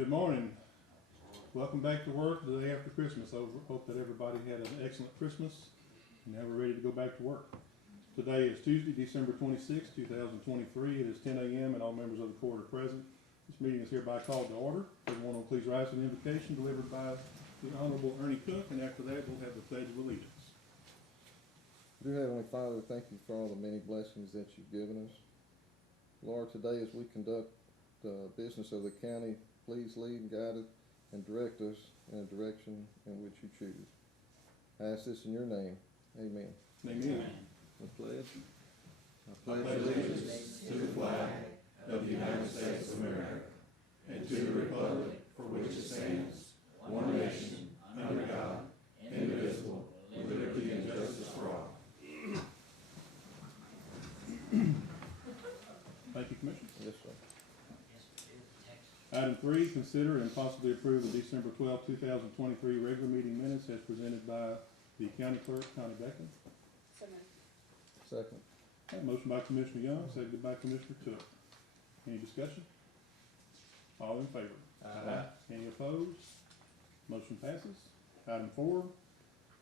Good morning. Welcome back to work the day after Christmas. I hope that everybody had an excellent Christmas and now we're ready to go back to work. Today is Tuesday, December 26, 2023. It is 10 a.m. and all members of the court are present. This meeting is hereby called to order. Everyone will please rise for an invocation delivered by the Honorable Ernie Cook, and after that we'll have the Pledge of Allegiance. Dear Heavenly Father, thank you for all the many blessings that you've given us. Lord, today as we conduct the business of the county, please lead, guide us, and direct us in a direction in which you choose. I ask this in your name. Amen. Amen. The pledge. I pledge allegiance to the flag of the United States of America and to the republic for which it stands, one nation, under God, indivisible, with liberty and justice for all. Thank you, Commissioner. Yes, sir. Item 3, consider and possibly approve the December 12, 2023 regular meeting minutes as presented by the County Clerk, Connie Beckman. So moved. Second. Motion by Commissioner Young, seconded by Commissioner Cook. Any discussion? All in favor? Aye. Any opposed? Motion passes. Item 4,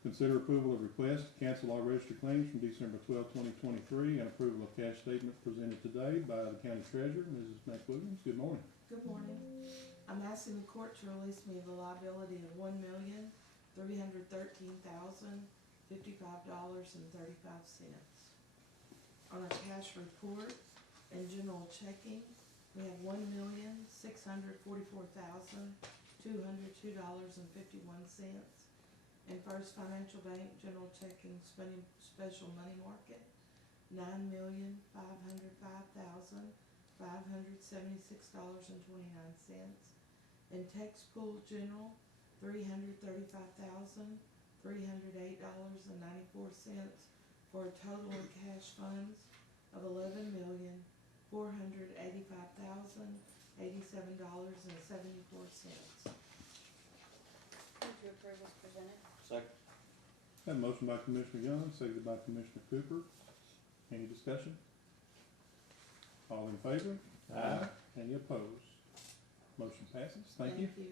consider approval of request to cancel all registered claims from December 12, 2023 and approval of cash statement presented today by the County Treasurer, Mrs. McWilliams. Good morning. Good morning. I'm asking the court to release me of a liability of $1,313,055.35. On our cash report and general checking, we have $1,644,202.51. In First Financial Bank, general checking, special money market, $9,505,576.29. In Tex Pool General, $335,308.94, for a total of cash funds of $11,485,087.74. Move to approve as presented. Second. Have a motion by Commissioner Young, seconded by Commissioner Cooper. Any discussion? All in favor? Aye. Any opposed? Motion passes. Thank you. you.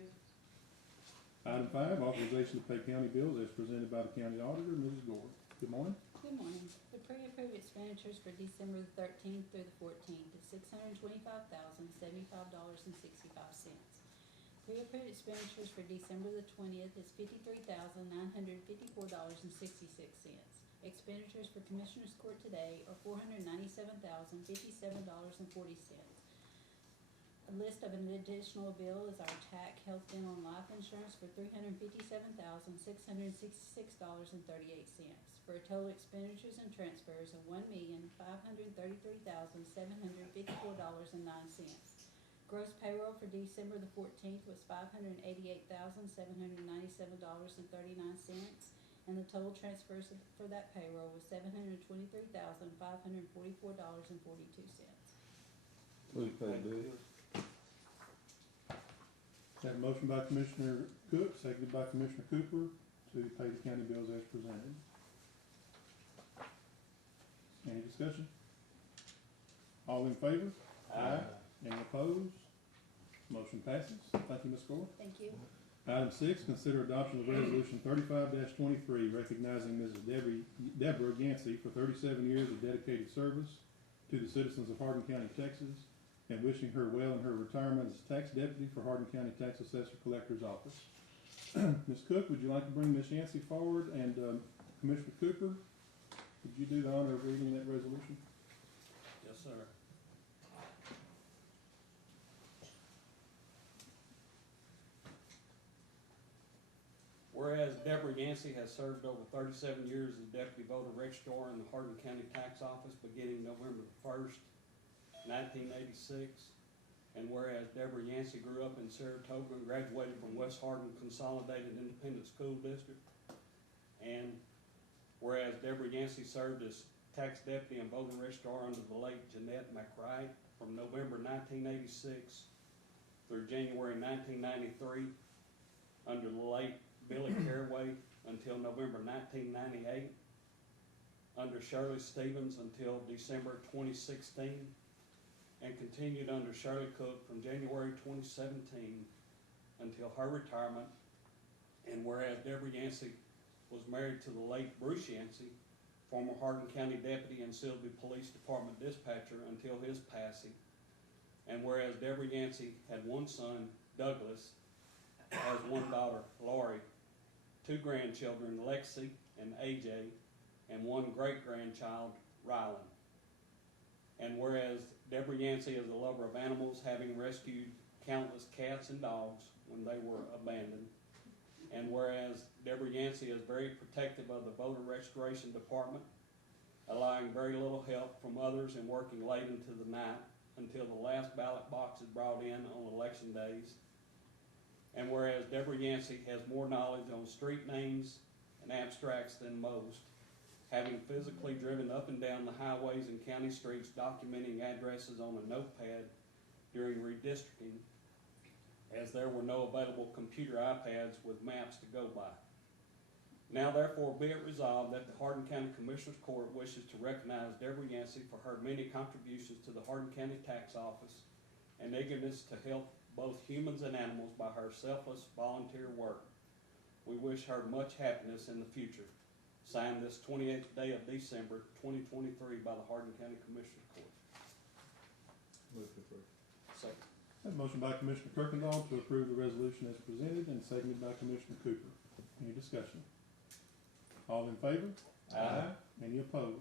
Item 5, authorization to pay county bills as presented by the County Auditor, Mrs. Gore. Good morning. Good morning. The pre-approved expenditures for December the 13th through the 14th is $625,075.65. Pre-approved expenditures for December the 20th is $53,954.66. Expenditures for Commissioners Court today are $497,057.40. A list of an additional bill is our TAC Health, Dental, and Life Insurance for $357,666.38, for a total expenditures and transfers of $1,533,754.09. Gross payroll for December the 14th was $588,797.39, and the total transfers for that payroll was $723,544.42. Please pay bills. Have a motion by Commissioner Cook, seconded by Commissioner Cooper to pay the county bills as presented. Any discussion? All in favor? Aye. Any opposed? Motion passes. Thank you, Ms. Gore. Thank you. Item 6, consider adoption of Resolution 35-23, recognizing Mrs. Deborah Gansey for 37 years of dedicated service to the citizens of Hardin County, Texas, and wishing her well in her retirement as tax deputy for Hardin County Tax Assessor Collector's Office. Ms. Cook, would you like to bring Ms. Yancey forward? And Commissioner Cooper, would you do the honor of reading that resolution? Yes, sir. Whereas Deborah Yancey has served over 37 years as Deputy Voter Registrar in the Hardin County Tax Office beginning November 1st, 1986. And whereas Deborah Yancey grew up in Saratoga and graduated from West Hardin Consolidated Independent School District. And whereas Deborah Yancey served as tax deputy and voter registrar under the late Jeanette McWright from November 1986 through January 1993, under the late Billy Caraway until November 1998, under Shirley Stevens until December 2016, and continued under Shirley Cook from January 2017 until her retirement. And whereas Deborah Yancey was married to the late Bruce Yancey, former Hardin County deputy and Sylvia Police Department dispatcher until his passing. And whereas Deborah Yancey had one son, Douglas, has one daughter, Lori, two grandchildren, Lexi and AJ, and one great-grandchild, Rylan. And whereas Deborah Yancey is a lover of animals, having rescued countless cats and dogs when they were abandoned. And whereas Deborah Yancey is very protective of the voter registration department, allowing very little help from others and working late into the night until the last ballot box is brought in on election days. And whereas Deborah Yancey has more knowledge on street names and abstracts than most, having physically driven up and down the highways and county streets documenting addresses on a notepad during redistricting, as there were no available computer iPads with maps to go by. Now therefore be it resolved that the Hardin County Commissioners Court wishes to recognize Deborah Yancey for her many contributions to the Hardin County Tax Office and eagerness to help both humans and animals by her selfless volunteer work. We wish her much happiness in the future. Signed this 28th day of December 2023 by the Hardin County Commissioners Court. Move to approve. Second. Have a motion by Commissioner Kirkendall to approve the resolution as presented and seconded by Commissioner Cooper. Any discussion? All in favor? Aye. Any opposed?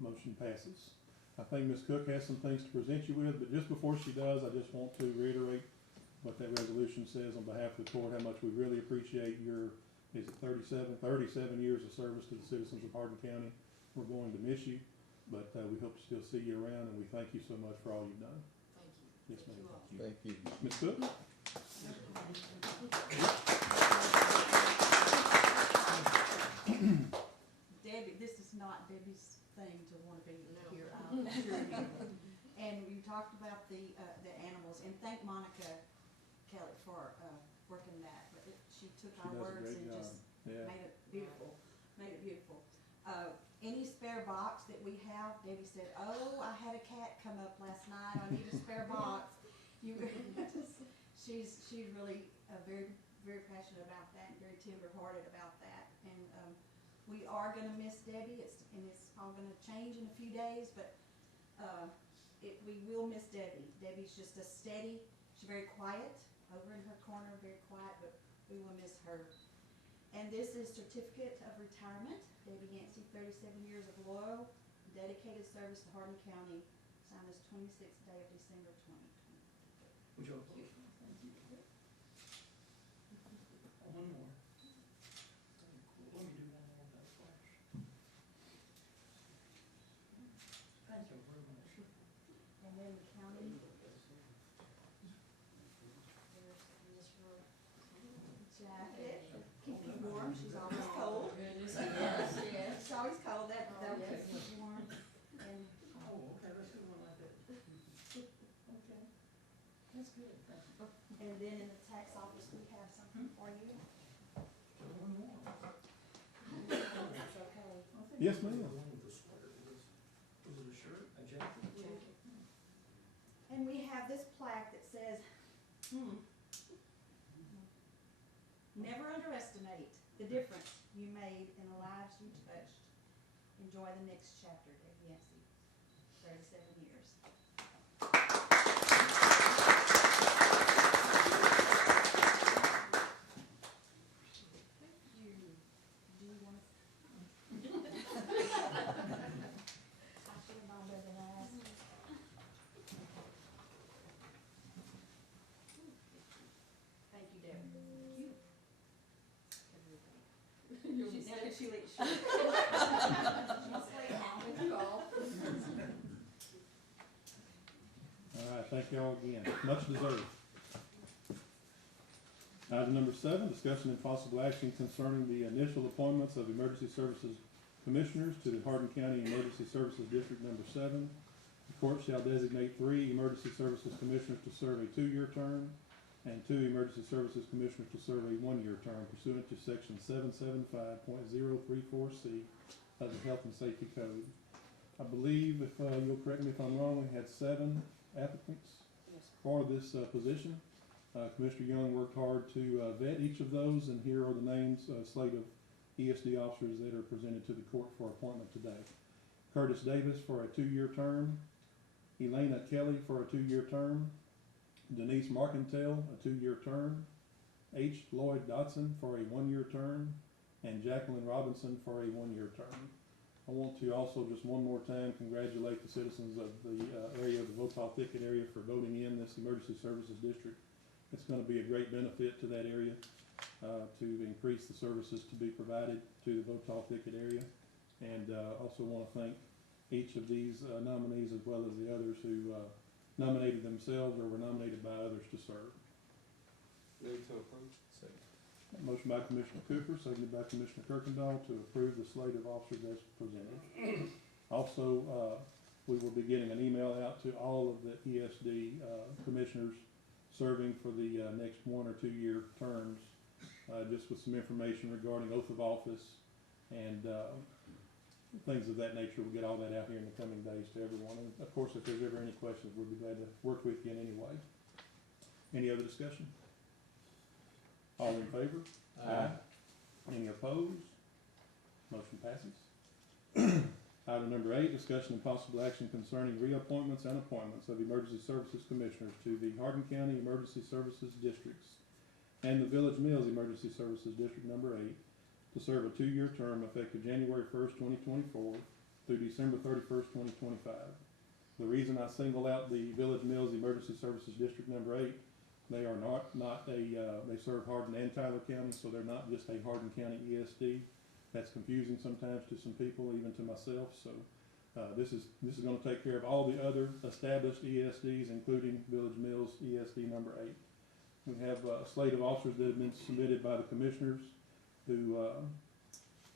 Motion passes. I think Ms. Cook has some things to present you with, but just before she does, I just want to reiterate what that resolution says on behalf of the court, how much we really appreciate your, is it 37 years of service to the citizens of Hardin County. We're going to miss you, but we hope to still see you around, and we thank you so much for all you've done. Thank you. Yes, ma'am. Thank you. Ms. Cook? Debbie, this is not Debbie's thing to want to be here, I'm sure you know. And we talked about the animals, and thank Monica Kelly for, working that, but she took She our does a words great and job. just Yeah. made it beautiful, Any spare box that we have, Debbie said, oh, I had a cat come up last night, I need a spare box. She's really, very, very passionate about that, and very tender-hearted about that, and, we are gonna miss Debbie, it's all gonna change in a few days, but, we will miss Debbie. Debbie's just a steady, she's very quiet, over in her corner, very quiet, but we will miss her. And this is certificate of retirement, Debbie Yancey, 37 years of loyal, dedicated service to Hardin County, signed this 26th day of December 2020. Would you? One more. Let me do one more real flash. Thank you very much. And then the county, there's Miss jacket, keep you warm, she's always cold. Goodness, Yes, she's always cold, that'll yes. keep you warm. And, Oh, okay, let's do one like that. Okay. That's good, thank you. and then in the tax office, we have something for you. One more. It's okay. I think Yes, the ma'am. one with the sweater was it a shirt, a jacket? And we have this plaque that says, never underestimate the difference you made in the lives you touched. Enjoy the next chapter, Debbie Yancey, 37 years. Do you want to? I should have known better than I asked. Thank you, Debbie. Thank you. She's never, she leaves. All right, thank y'all again. Much deserved. Item number 7, discussion and possible action concerning the initial appointments of emergency services commissioners to the Hardin County Emergency Services District number 7. The court shall designate 3 emergency services commissioners to serve a 2-year term and 2 emergency services commissioners to serve a 1-year term pursuant to section 775.034C of the Health and Safety Code. I believe, if you'll correct me if I'm wrong, we had 7 applicants for this position. Commissioner Young worked hard to vet each of those, and here are the names, slate of ESD officers that are presented to the court for appointment today. Curtis Davis for a 2-year term, Elena Kelly for a 2-year term, Denise Markentel, a 2-year term, H. Lloyd Dotson for a 1-year term, and Jacqueline Robinson for a 1-year term. I want to also just one more time congratulate the citizens of the area, the Votal Thicket area, for voting in this emergency services district. It's going to be a great benefit to that area to increase the services to be provided to the Votal Thicket area. And also want to thank each of these nominees as well as the others who nominated themselves or were nominated by others to serve. Move to approve. Second. Motion by Commissioner Cooper, seconded by Commissioner Kirkendall to approve the slate of officers as presented. Also, we will be getting an email out to all of the ESD commissioners serving for the next 1 or 2 year terms, just with some information regarding oath of office and things of that nature. We'll get all that out here in the coming days to everyone. And of course, if there's ever any questions, we'll be glad to work with you in any way. Any other discussion? All in favor? Aye. Any opposed? Motion passes. Item number 8, discussion and possible action concerning reappointments and appointments of emergency services commissioners to the Hardin County Emergency Services Districts and the Village Mills Emergency Services District number 8 to serve a 2-year term effective January 1st, 2024 through December 31st, 2025. The reason I single out the Village Mills Emergency Services District number 8, they are they serve Hardin and Tyler County, so they're not just a Hardin County ESD. That's confusing sometimes to some people, even to myself. So this is going to take care of all the other established ESDs, including Village Mills ESD number 8. We have a slate of officers that have been submitted by the commissioners who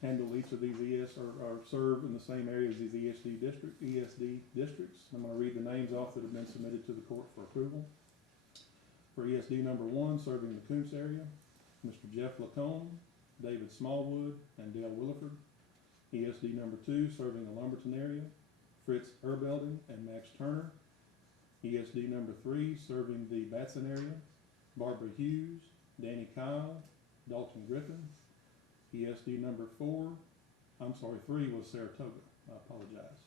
handle each of these or serve in the same area as these ESD districts. I'm going to read the names off that have been submitted to the court for approval. For ESD number 1, serving the Coombs area, Mr. Jeff Lacombe, David Smallwood, and Dale Williford. ESD number 2, serving the Lumberton area, Fritz Erbelding and Max Turner. ESD number 3, serving the Batson area, Barbara Hughes, Danny Kyle, Dalton Griffin. ESD number 3 was Saratoga. I apologize.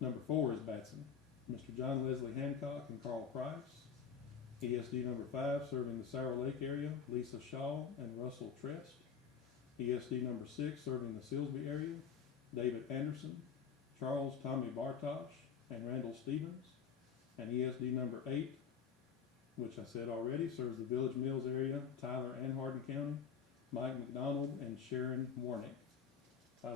Number 4 is Batson, Mr. John Leslie Hancock and Carl Price. ESD number 5, serving the Sour Lake area, Lisa Shaw and Russell Trest. ESD number 6, serving the Silsbee area, David Anderson, Charles Tommy Bartosh, and Randall Stevens. And ESD number 8, which I said already, serves the Village Mills area, Tyler and Hardin County, Mike McDonald and Sharon Warnick.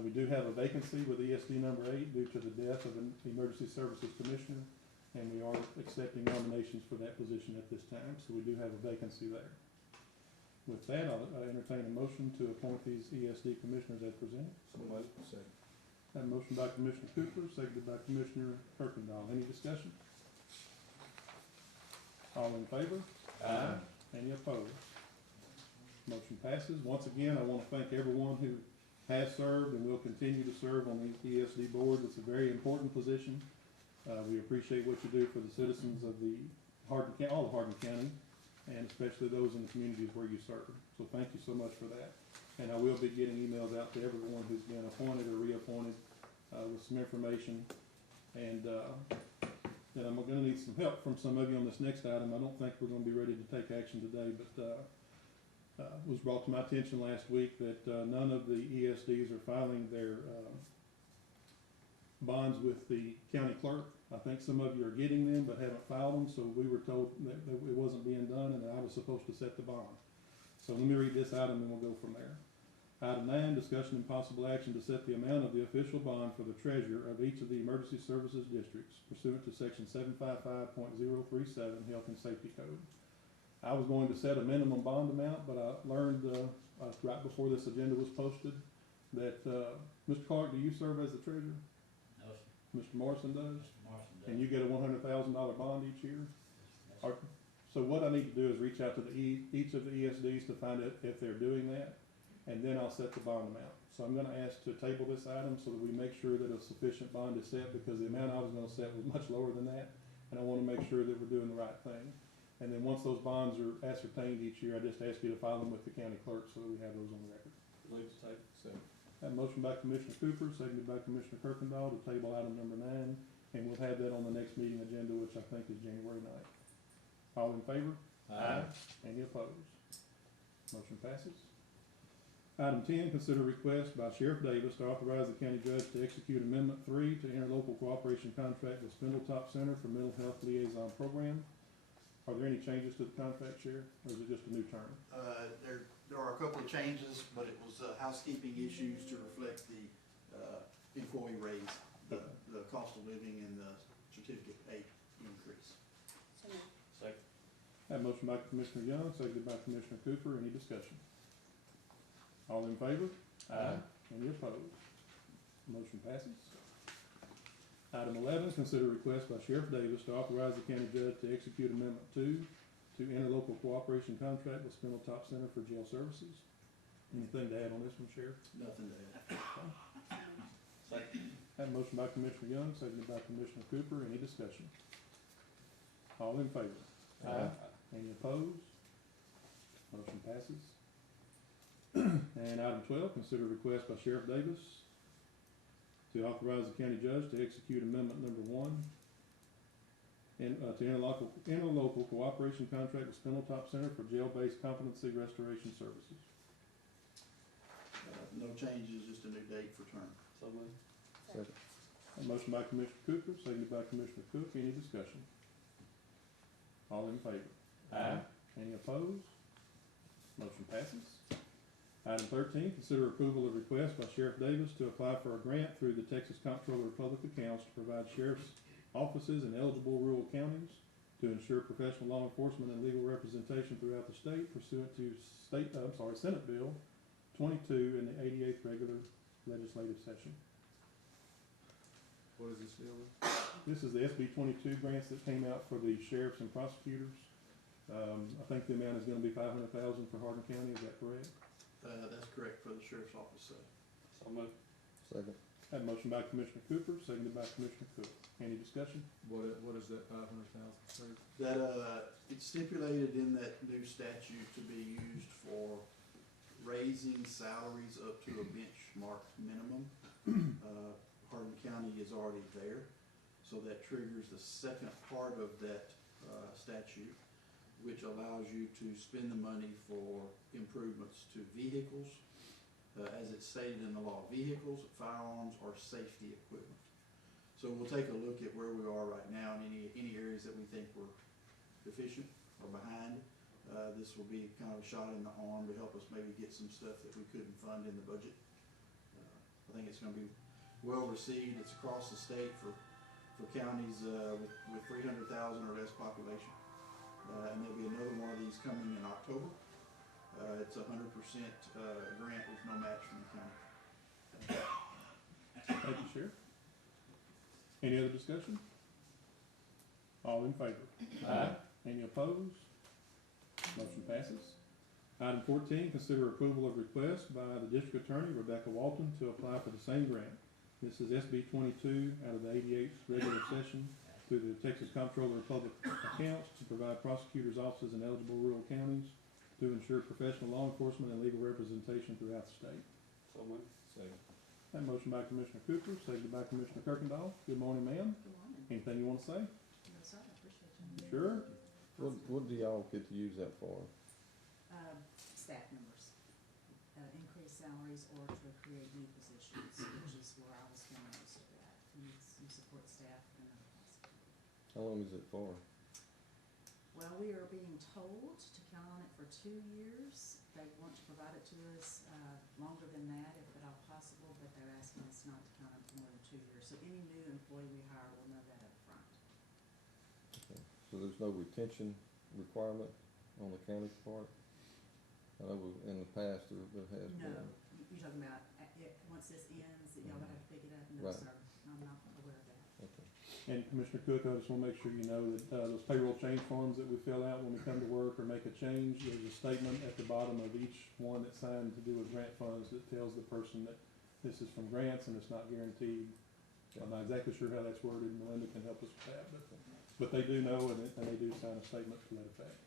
We do have a vacancy with ESD number 8 due to the death of an emergency services commissioner, and we are accepting nominations for that position at this time, so we do have a vacancy there. With that, I'll entertain a motion to appoint these ESD commissioners as presented. So moved. Second. Have a motion by Commissioner Cooper, seconded by Commissioner Kirkendall. Any discussion? All in favor? Aye. Any opposed? Motion passes. Once again, I want to thank everyone who has served and will continue to serve on the ESD board. It's a very important position. We appreciate what you do for the citizens of the all of Hardin County, and especially those in the communities where you serve. So thank you so much for that. And I will be getting emails out to everyone who's been appointed or reappointed with some information. And then I'm going to need some help from some of you on this next item. I don't think we're going to be ready to take action today, but it was brought to my attention last week that none of the ESDs are filing their bonds with the county clerk. I think some of you are getting them but haven't filed them, so we were told that it wasn't being done and that I was supposed to set the bond. So let me read this item and we'll go from there. Item 9, discussion and possible action to set the amount of the official bond for the treasurer of each of the emergency services districts pursuant to section 755.037 Health and Safety Code. I was going to set a minimum bond amount, but I learned right before this agenda was posted that, Mr. Clark, do you serve as the treasurer? No, sir. Mr. Morrison does? Mr. Morrison does. And you get a $100,000 bond each year? Yes, sir. So what I need to do is reach out to each of the ESDs to find out if they're doing that, and then I'll set the bond amount. So I'm gonna ask to table this item so that we make sure that a sufficient bond is set, because the amount I was gonna set was much lower than that, and I wanna make sure that we're doing the right thing. And then once those bonds are ascertained each year, I just ask you to file them with the county clerk so that we have those on the record. Leave the table. Second. Have a motion by Commissioner Cooper, seconded by Commissioner Kirkendall to table item number 9, and we'll have that on the next meeting agenda, which I think is January 9th. All in favor? Any opposed? Motion passes. Item 10, consider request by Sheriff Davis to authorize the county judge to execute Amendment 3 to interlocal cooperation contract with Spindletop Center for Mental Health Liaison Program. Are there any changes to the contract, Sheriff, or is it just a new term? There are a couple of changes, but it was housekeeping issues to reflect the employee raise, the cost of living and the certificate pay increase. So moved. Second. Have a motion by Commissioner Young, seconded by Commissioner Cooper. Any discussion? All in favor? Any opposed? Motion passes. Item 11, consider request by Sheriff Davis to authorize the county judge to execute Amendment 2 to interlocal cooperation contract with Spindletop Center for Jail Services. Anything to add on this one, Sheriff? Nothing to add. Second. Have a motion by Commissioner Young, seconded by Commissioner Cooper. Any discussion? All in favor? Any opposed? Motion passes. And item 12, consider request by Sheriff Davis to authorize the county judge to execute Amendment number 1 and to interlocal cooperation contract with Spindletop Center for jail-based competency restoration services. No changes, just a new date for term. So moved. Second. A motion by Commissioner Cooper, seconded by Commissioner Cook. Any discussion? All in favor? Any opposed? Motion passes. Item 13, consider approval of request by Sheriff Davis to apply for a grant through the Texas Comptroller of Public Accounts to provide sheriff's offices in eligible rural counties to ensure professional law enforcement and legal representation throughout the state pursuant to Senate Bill 22 in the 88th regular legislative session. What is this deal with? This is the SB 22 grants that came out for the sheriffs and prosecutors. I think the amount is gonna be $500,000 for Hardin County, is that correct? That's correct for the sheriff's office. So moved. Second. Had a motion by Commissioner Cooper, seconded by Commissioner Cook. Any discussion? What is that 500,000 for? That, it's stipulated in that new statute to be used for raising salaries up to a benchmark minimum. Hardin County is already there, so that triggers the second part of that statute, which allows you to spend the money for improvements to vehicles, as it's stated in the law, vehicles, firearms, or safety equipment. So we'll take a look at where we are right now and any areas that we think we're deficient or behind. This will be kind of a shot in the arm to help us maybe get some stuff that we couldn't fund in the budget. I think it's gonna be well received. It's across the state for counties with 300,000 or less population. And there'll be another one of these coming in October. It's 100% grant with no match from the county. Thank you, Sheriff. Any other discussion? All in favor? Any opposed? Motion passes. Item 14, consider approval of request by the District Attorney, Rebecca Walton, to apply for the same grant. This is SB 22 out of the 88th regular session through the Texas Comptroller of Public Accounts to provide prosecutors' offices in eligible rural counties to ensure professional law enforcement and legal representation throughout the state. So moved. Second. That motion by Commissioner Cooper, seconded by Commissioner Kirkendall. Good morning, ma'am. Good morning. Anything you want to say? No, sir, I appreciate you. Sure. What do y'all get to use that for? Staff members, increase salaries or to create new positions, which is where I was doing most of that. We need some support staff and other possibilities. How long is it for? Well, we are being told to count on it for 2 years. They want to provide it to us, longer than that, if at all possible, but they're asking us not to count on it for more than 2 years. So any new employee we hire will know that up front. Okay. So there's no retention requirement on the county part? I know in the past there has been. No, you're talking about, once this ends, that y'all would have to pick it up? No, Right. sir, I'm not aware of that. Okay. And Commissioner Cook, I just want to make sure you know that those payroll change forms that we fill out when we come to work or make a change, there's a statement at the bottom of each one that's signed to do with grant funds that tells the person that this is from grants and it's not guaranteed I'm not exactly sure how that's worded, Melinda can help us with that, but they do know, and they do sign a statement to that effect.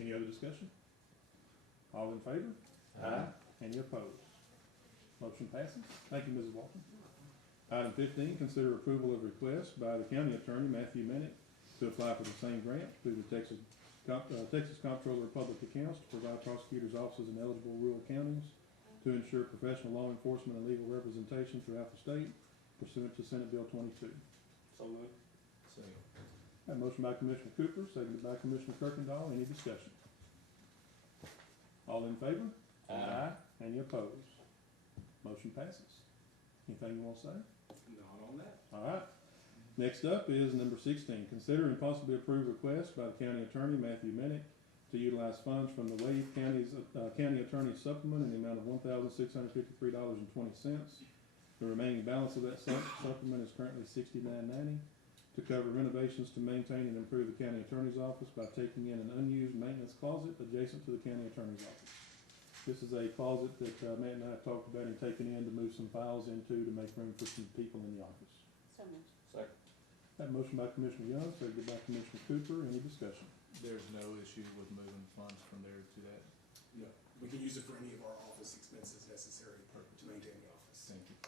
Any other discussion? All in favor? Aye. Any opposed? Motion passes. Thank you, Mrs. Walton. Item 15, consider approval of request by the county attorney, Matthew Minnick, to apply for the same grant through the Texas Comptroller of Public Accounts to provide prosecutors' offices in eligible rural counties to ensure professional law enforcement and legal representation throughout the state pursuant to Senate Bill 22. So moved. Second. Got a motion by Commissioner Cooper, seconded by Commissioner Kirkendall. Any discussion? All in favor? Aye. Any opposed? Motion passes. Anything you want to say? Not on that. All right. Next up is number 16. Consider and possibly approve request by the county attorney, Matthew Minnick, to utilize funds from the Wade County's county attorney supplement in the amount of $1,653.20. The remaining balance of that supplement is currently $69.90 to cover renovations to maintain and improve the county attorney's office by taking in an unused maintenance closet adjacent to the county attorney's office. This is a closet that Matt and I have talked about him taking in to move some files into to make room for some people in the office. So moved. Second. That motion by Commissioner Young, seconded by Commissioner Cooper. Any discussion? There's no issue with moving funds from there to that. No, we can use it for any of our office expenses necessary to maintain the office. Thank you.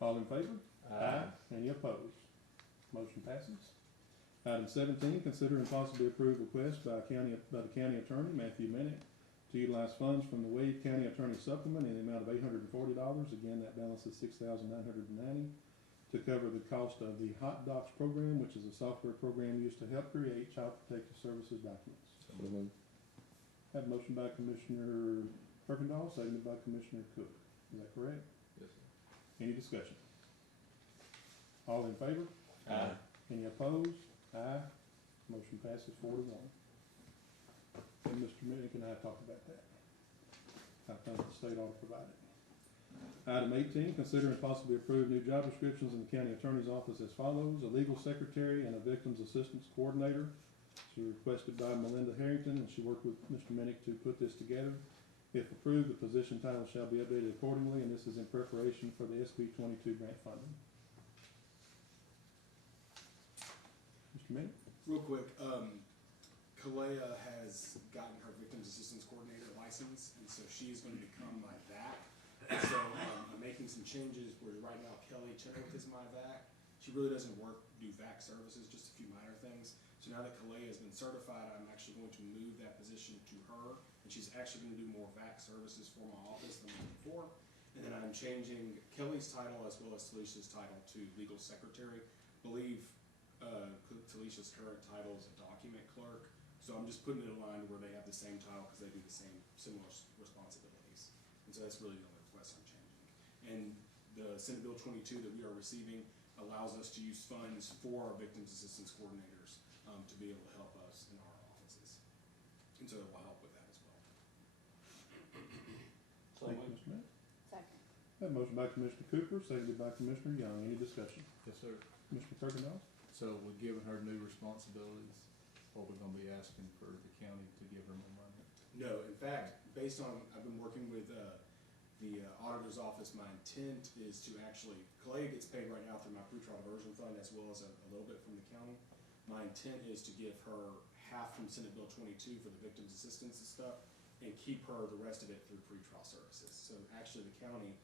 All in favor? Any opposed? Motion passes. Item 17, consider and possibly approve request by the county attorney, Matthew Minnick, to utilize funds from the Wade County Attorney Supplement in the amount of $840. Again, that balance is $6,990 to cover the cost of the Hot Docs program, which is a software program used to help create Child Protective Services documents. So moved. Have a motion by Commissioner Kirkendall, seconded by Commissioner Cook. Is that correct? Yes, sir. Any discussion? All in favor? Aye. Any opposed? Aye. Motion passes 4-1. And Mr. Minnick and I talked about that. I think the state ought to provide it. Item 18, consider and possibly approve new job descriptions in the county attorney's office as follows: a legal secretary and a victims assistance coordinator. She requested by Melinda Harrington, and she worked with Mr. Minnick to put this together. If approved, the position title shall be updated accordingly, and this is in preparation for the SB 22 grant funding. Mr. Minnick? Real quick, Kalea has gotten her victims assistance coordinator license, and so she's gonna become my VAC. So, I'm making some changes where right now Kelly Chenoweth is my VAC. She really doesn't do VAC services, just a few minor things. So now that Kalea has been certified, I'm actually going to move that position to her, and she's actually gonna do more VAC services for my office than before. And then I'm changing Kelly's title as well as Talisha's title to legal secretary. Believe Talisha's current title is a document clerk, so I'm just putting it aligned where they have the same title because they do the same similar responsibilities. And so that's really the only request I'm changing. And the Senate Bill 22 that we are receiving allows us to use funds for our victims assistance coordinators to be able to help us in our offices. And so it will help with that as well. So Thank you, moved. Mr. Minnick. Second. That motion by Commissioner Cooper, seconded by Commissioner Young. Any discussion? Yes, sir. Mr. Kirkendall? So we're giving her new responsibilities, or we're gonna be asking for the county to give her more money? No, in fact, based on, I've been working with the auditor's office, my intent is to actually, Kalea gets paid right now through my pretrial diversion fund as well as a little bit from the county. My intent is to give her half from Senate Bill 22 for the victims assistance and stuff, and keep her the rest of it through pretrial services. So actually the county,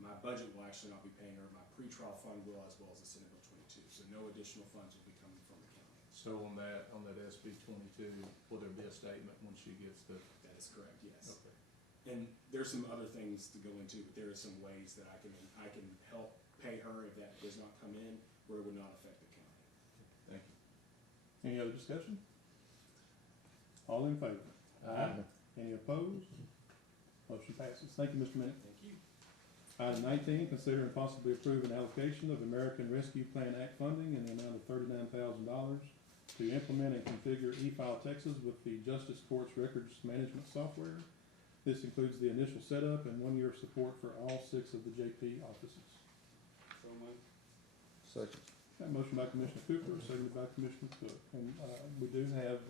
my budget will actually not be paying her, my pretrial fund will as well as the Senate Bill 22. So no additional funds will be coming from the county. So on that SB 22, will there be a statement when she gets the? That is correct, yes. Okay. And there's some other things to go into, but there are some ways that I can help pay her if that does not come in, where it would not affect the county. Thank you. Any other discussion? All in favor? Aye. Any opposed? Motion passes. Thank you, Mr. Minnick. Thank you. Item 19, consider and possibly approve an allocation of American Rescue Plan Act funding in the amount of $39,000 to implement and configure eFile Texas with the Justice Court's records management software. This includes the initial setup and 1 year of support for all 6 of the JP offices. So moved. Second. That motion by Commissioner Cooper, seconded by Commissioner Cook. And we do have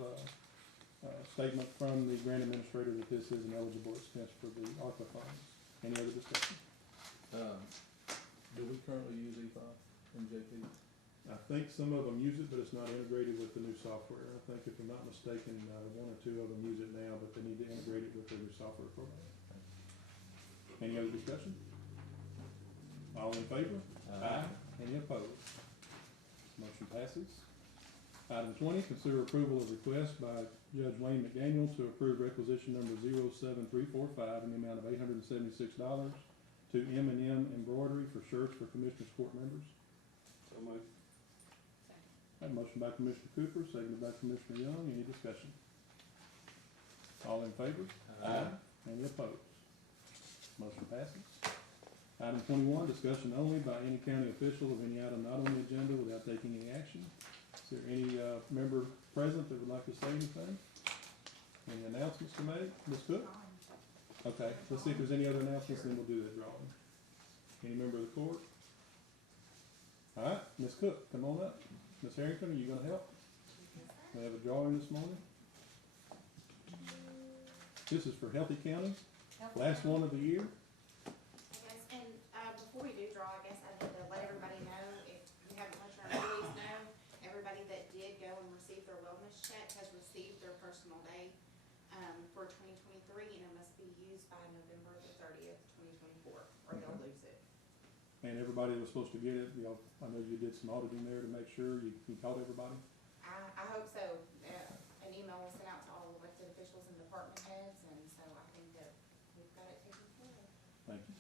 a statement from the grant administrator that this is an eligible expense for the ARPA funds. Any other discussion? Do we currently use E5 in JP? I think some of them use it, but it's not integrated with the new software. I think if I'm not mistaken, one or two of them use it now, but they need to integrate it with their new software program. Any other discussion? All in favor? Any opposed? Motion passes. Item 20, consider approval of request by Judge Wayne McDaniel to approve requisition number 07345 in the amount of $876 to M&M Embroidery for shirts for Commissioners Court members. So moved. I have a motion by Commissioner Cooper, seconded by Commissioner Young. Any discussion? All in favor? Any opposed? Motion passes. Item 21, discussion only by any county official of any item not on the agenda without taking any action. Is there any member present that would like to say anything? Any announcements to make? Ms. Cook? Okay, let's see if there's any other announcements, then we'll do that drawing. Any member of the court? All right, Ms. Cook, come on up. Ms. Harrington, are you gonna help? We have a drawing this morning. This is for Healthy County, last one of the year. Yes, and, before we do draw, I guess I need to let everybody know, if you haven't let your employees know, everybody that did go and receive their wellness check has received their personal day, for 2023, and it must be used by November the 30th, 2024, or they'll lose it. And everybody that was supposed to get it, you know, I know you did some auditing there to make sure you caught everybody. I hope so. An email was sent out to all elected officials and department heads, and so I think that we've got it taken care of. Thank you.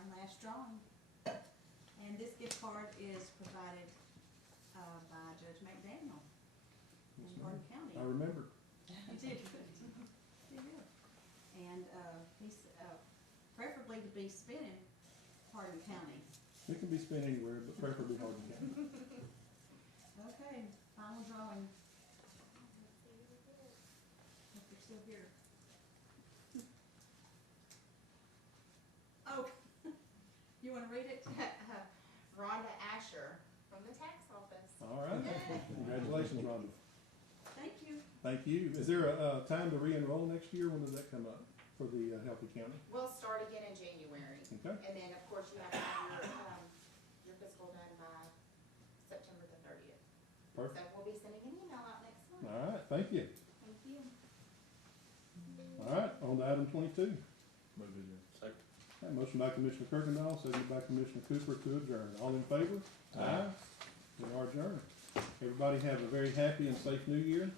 Our last drawing. And this gift card is provided, by Judge McDaniel in Yes, Hardin ma'am. County. I remember. You did good. You did. And, he's, preferably to be spent in Hardin County. It can be spent anywhere, but preferably Hardin County. Okay, final drawing. If you're still here. Oh, you wanna read it? Rhonda Asher from the tax office. All right. Congratulations, Rhonda. Thank you. Thank you. Is there a time to re-enroll next year? When does that come up for the Healthy County? We'll start again in January. Okay. And then, of course, you have to have your physical done by September the 30th. Perfect. So we'll be sending an email out next month. All right, thank you. Thank you. All right, on to item 22. Move it in. Second. Okay, motion by Commissioner Kirkendall, seconded by Commissioner Cooper to adjourn. All in favor? We are adjourned. Everybody have a very happy and safe new year.